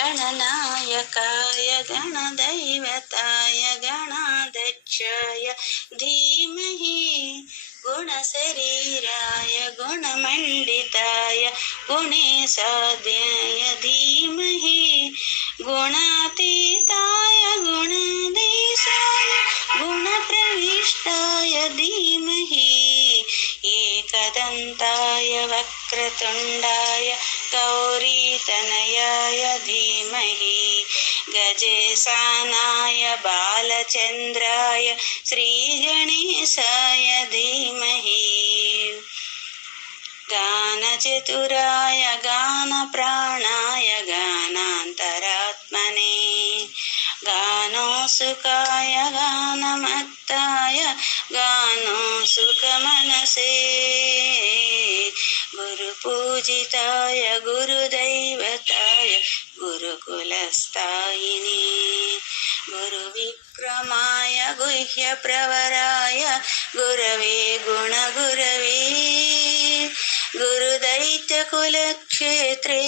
गणनायकाय गणदैवताय गणाध्यक्षाय धीमहि गुणशरीराय गुणमण्डिताय गुणेशाध्याय धीमहि गुणातीताय गुणाधीशाय गुणप्रविष्टाय धीमहि एकदन्ताय वक्रतुण्डाय गौरीतनयाय धीमहि गजेशानाय बालचन्द्राय श्रीगणेशाय धीमहि गानचतुराय गानप्राणाय गानान्तरात्मने गानोत्सुकाय गानमत्ताय गानोत्सुकमनसे गुरुपूजिताय गुरुदैवताय गुरुकुलस्थायिने गुरुविक्रमाय गुह्यप्रवराय गुरवे गुणगुरवे गुरुदैत्यकुलक्षेत्रे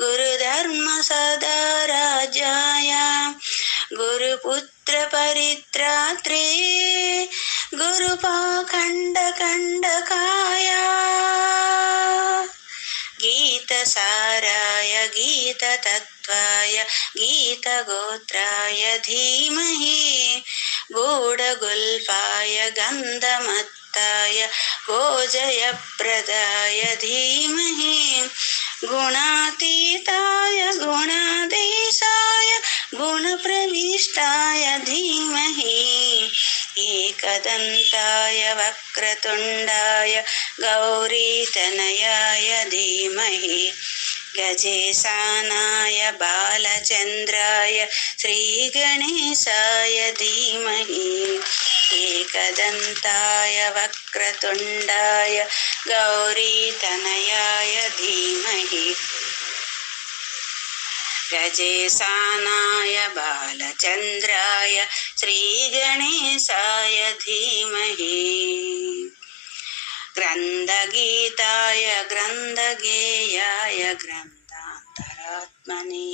गुरुधर्मसदाराज्याय गुरुपुत्रपरित्रात्रे गुरुपाखण्डकण्डकाय गीतसाराय गीततत्त्वाय गीतगोत्राय धीमहि गूढगुल्फाय गन्धमत्ताय गोजयप्रदाय धीमहि गुणातीताय गुणाधीशाय गुणप्रविष्टाय धीमहि एकदन्ताय वक्रतुण्डाय गौरीतनयाय धीमहि गजेशानाय बालचन्द्राय श्रीगणेशाय धीमहि एकदन्ताय वक्रतुण्डाय गौरीतनयाय धीमहि गजेशानाय बालचन्द्राय श्रीगणेशाय धीमहि ग्रन्थगीताय ग्रन्थगेयाय ग्रन्थान्तरात्मने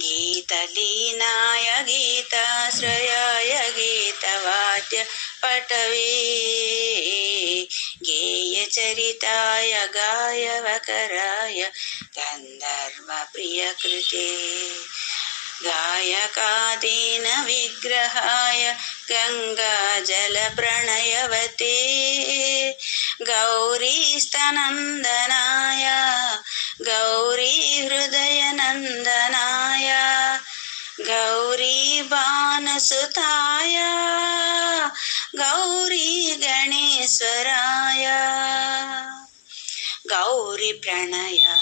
गीतलीनाय गीताश्रयाय गीतवाद्य पटवे गेयचरिताय गायवकराय गन्धर्वप्रियकृते गायकादीन विग्रहाय गङ्गाजलप्रणयवते गौरीस्तनन्दनाय गौरीहृदयनन्दनाय गौरीबाणसुताय गौरीगणेश्वराय गौरीप्रणयाय